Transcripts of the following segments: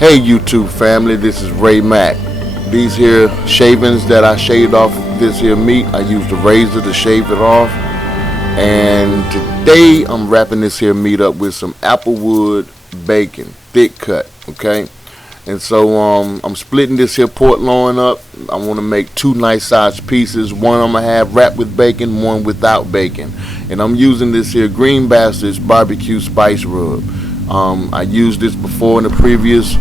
Hey YouTube family, this is Mack. These here shavings that I shaved off this here meat, I used a razor to shave it off. And today I'm wrapping this here meat up with some applewood bacon, thick cut, okay? And so I'm splitting this here pork loin up. I want to make two nice sized pieces. One I'm going to have wrapped with bacon, one without bacon. And I'm using this here Krmwwjd barbecue spice rub. I used this before in the previous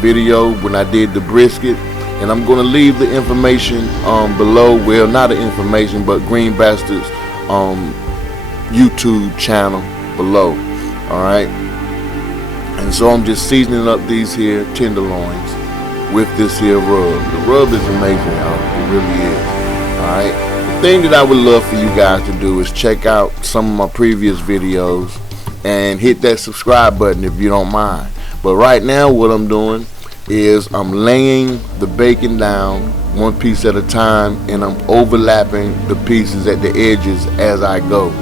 video when I did the brisket, and I'm going to leave the information below. Well, not the information, but Krmwwjd's YouTube channel below. Alright, and so I'm just seasoning up these here tenderloins with this here rub. The rub is amazing, y'all. It really is. Alright, the thing that I would love for you guys to do is check out some of my previous videos and hit that subscribe button if you don't mind. But right now what I'm doing is I'm laying the bacon down one piece at a time, and I'm overlapping the pieces at the edges as I go.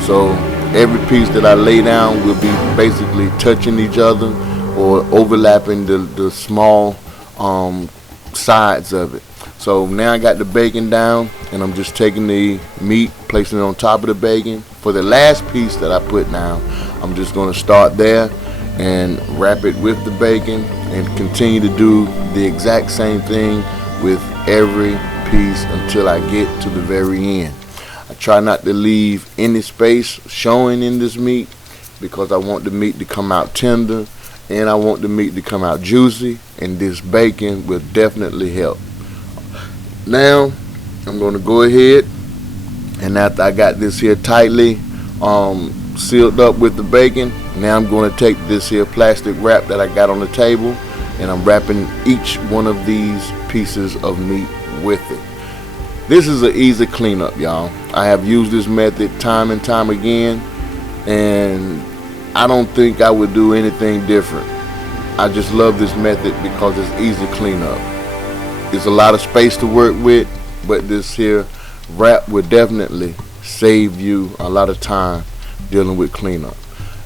So every piece that I lay down will be basically touching each other or overlapping the small sides of it. So now I got the bacon down, and I'm just taking the meat, placing it on top of the bacon. For the last piece that I put down, I'm just going to start there and wrap it with the bacon and continue to do the exact same thing with every piece until I get to the very end. I try not to leave any space showing in this meat because I want the meat to come out tender and I want the meat to come out juicy, and this bacon will definitely help. Now I'm going to go ahead, and after I got this here tightly sealed up with the bacon, now I'm going to take this here plastic wrap that I got on the table, and I'm wrapping each one of these pieces of meat with it. This is an easy cleanup, y'all. I have used this method time and time again, and I don't think I would do anything different. I just love this method because it's easy cleanup. It's a lot of space to work with, but this here wrap will definitely save you a lot of time dealing with cleanup.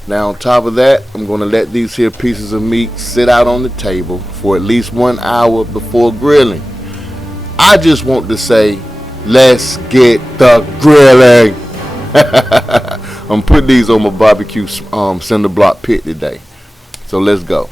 Now on top of that, I'm going to let these here pieces of meat sit out on the table for at least 1 hour before grilling. I just want to say, let's get the grilling. I'm putting these on my barbecue cinder block pit today. So let's go.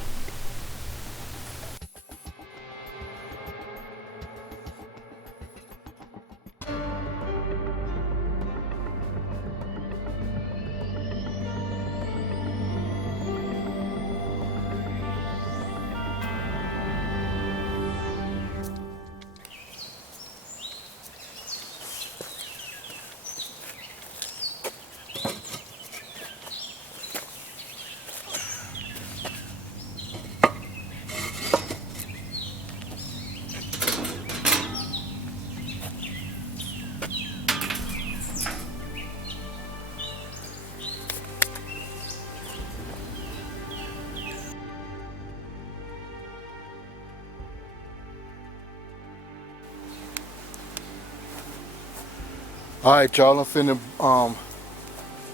Alright y'all, I'm finna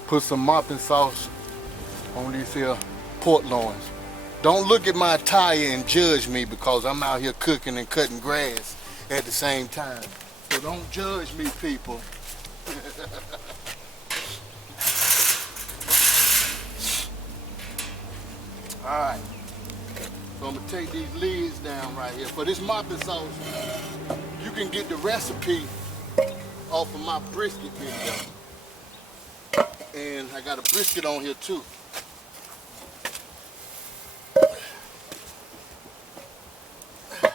put some mopping sauce on these here pork loins. Don't look at my attire and judge me because I'm out here cooking and cutting grass at the same time. So don't judge me, people. Alright, so I'm gonna take these lids down right here. For this mopping sauce, you can get the recipe off of my brisket video, and I got a brisket on here too. Alright,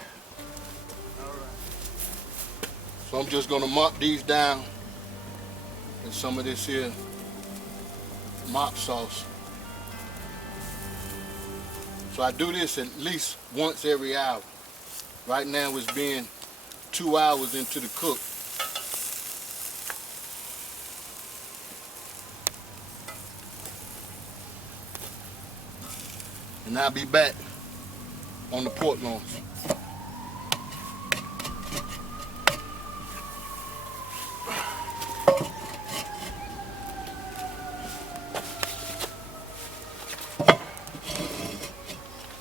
so I'm just gonna mop these down in some of this here mop sauce. So I do this at least once every hour. Right now it's been 2 hours into the cook. And I'll be back on the pork loins.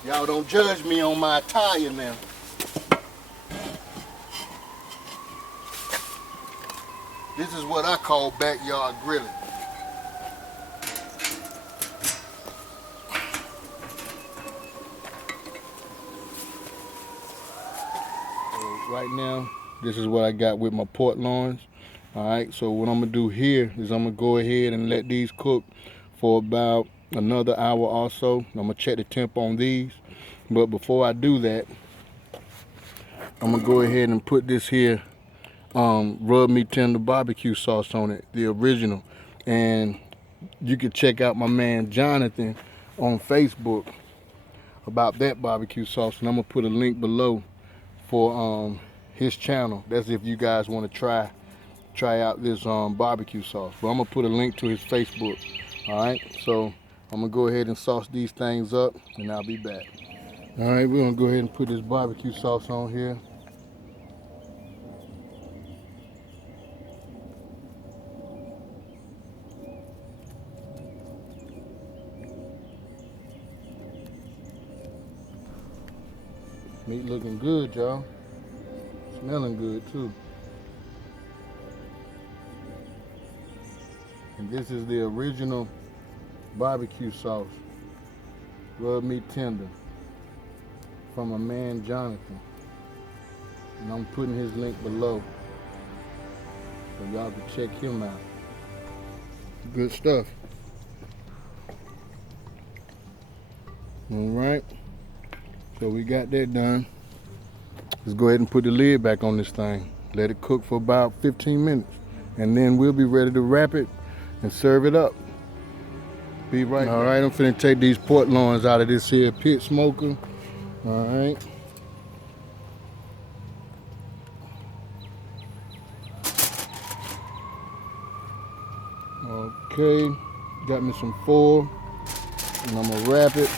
Y'all don't judge me on my attire now. This is what I call backyard grilling. So right now, this is what I got with my pork loins. Alright, so what I'm going to do here is I'm going to go ahead and let these cook for about another hour or so. I'm going to check the temp on these. But before I do that, I'm going to go ahead and put this here rub Me Tender BBQ sauce on it, the original. And you can check out my man Jonathan on Facebook about that barbecue sauce. And I'm going to put a link below for his channel. That's if you guys want to try out this barbecue sauce. But I'm gonna put a link to his Facebook. All right, so I'm gonna go ahead and sauce these things up, and I'll be back. All right, we're gonna go ahead and put this barbecue sauce on here. Meat looking good, y'all. Smelling good too. And this is the original barbecue sauce, Rub Me Tender, from my man Jonathan. And I'm putting his link below so y'all can check him out. Good stuff. All right, so we got that done. Let's go ahead and put the lid back on this thing. Let it cook for about 15 minutes. And then we'll be ready to wrap it and serve it up. Be right. All right, I'm finna take these pork loins out of this here pit smoker. All right. Okay, got me some foil, and I'm gonna wrap it.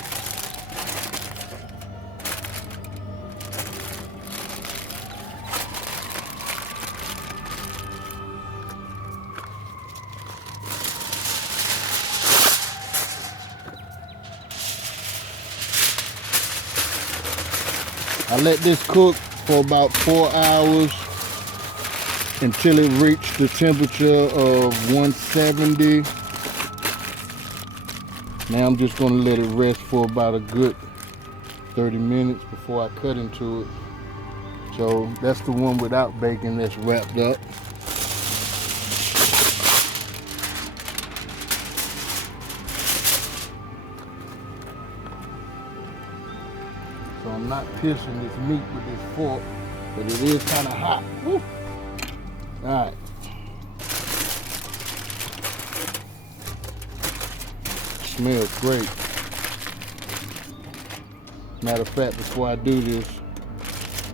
I let this cook for about 4 hours until it reached the temperature of 170. Now I'm just gonna let it rest for about a good 30 minutes before I cut into it. So that's the one without bacon that's wrapped up. So I'm not piercing this meat with this fork, but it is kind of hot. Woo. All right. Smells great. Matter of fact, before I do this,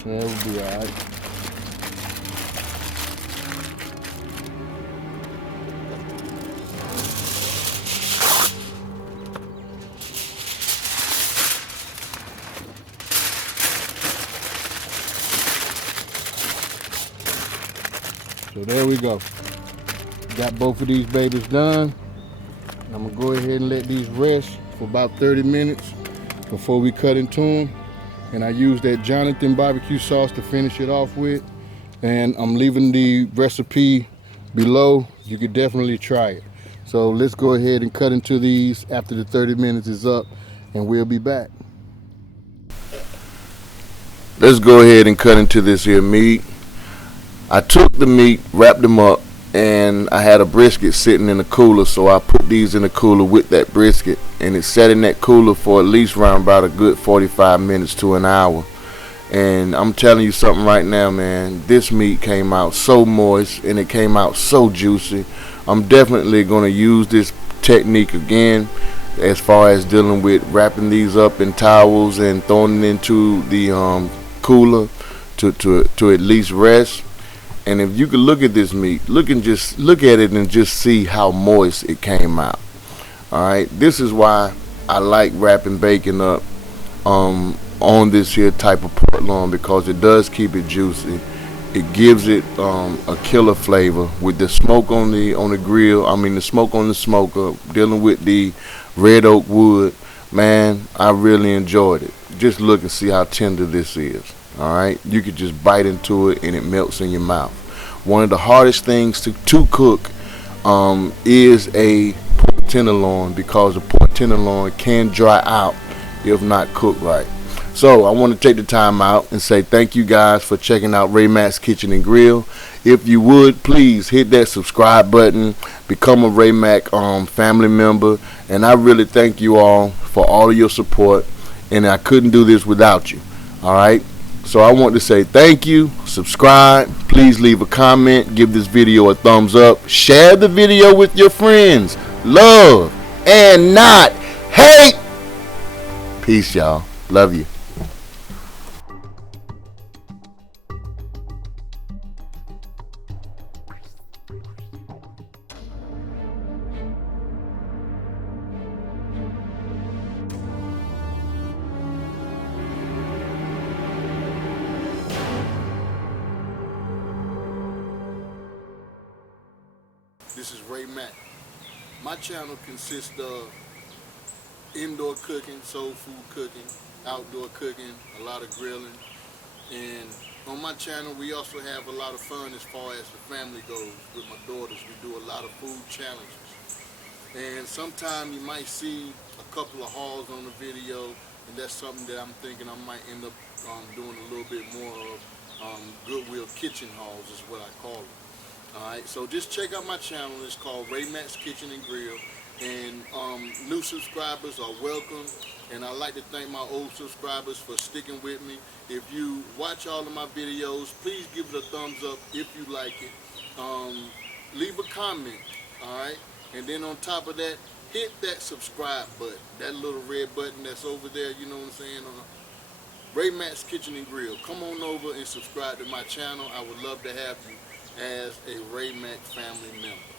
that will be all right. So there we go. Got both of these babies done. I'm gonna go ahead and let these rest for about 30 minutes before we cut into them. And I use that Jonathan barbecue sauce to finish it off with. And I'm leaving the recipe below. You could definitely try it. So let's go ahead and cut into these after the 30 minutes is up, and we'll be back. Let's go ahead and cut into this here meat. I took the meat, wrapped them up, and I had a brisket sitting in the cooler, so I put these in the cooler with that brisket, and it sat in that cooler for at least around about a good 45 minutes to an hour. And I'm telling you something right now, man, this meat came out so moist and it came out so juicy. I'm definitely going to use this technique again as far as dealing with wrapping these up in towels and throwing it into the cooler to at least rest. And if you could look at this meat, look at it and just see how moist it came out. All right, this is why I like wrapping bacon up on this here type of pork loin, because it does keep it juicy. It gives it a killer flavor with the smoke on the grill. I mean the smoke on the smoker, dealing with the red oak wood. Man, I really enjoyed it. just look and see how tender this is. All right, you could just bite into it and it melts in your mouth. One of the hardest things to cook is a pork tenderloin, because a pork tenderloin can dry out if not cooked right. So I want to take the time out and say thank you guys for checking out Mack's Kitchen and Grill. If you would, please hit that subscribe button, become a Mack family member, and I really thank you all for all of your support, and I couldn't do this without you. All right, so I want to say thank you, subscribe, please leave a comment, give this video a thumbs up, share the video with your friends, love and not hate. Peace, y'all. Love you. This is Mack. My channel consists of indoor cooking, soul food cooking, outdoor cooking, a lot of grilling. And on my channel we also have a lot of fun as far as the family goes. With my daughters, we do a lot of food challenges. And sometimes you might see a couple of hauls on the video, and that's something that I'm thinking I might end up doing a little bit more of. Goodwill kitchen hauls is what I call it. Alright, so just check out my channel. It's called Mack's Kitchen and Grill. And new subscribers are welcome. And I'd like to thank my old subscribers for sticking with me. If you watch all of my videos, please give it a thumbs up if you like it. Leave a comment, alright? And then on top of that, hit that subscribe button. That little red button that's over there, you know what I'm saying? Mack's Kitchen and Grill. Come on over and subscribe to my channel. I would love to have you as a Mack family member.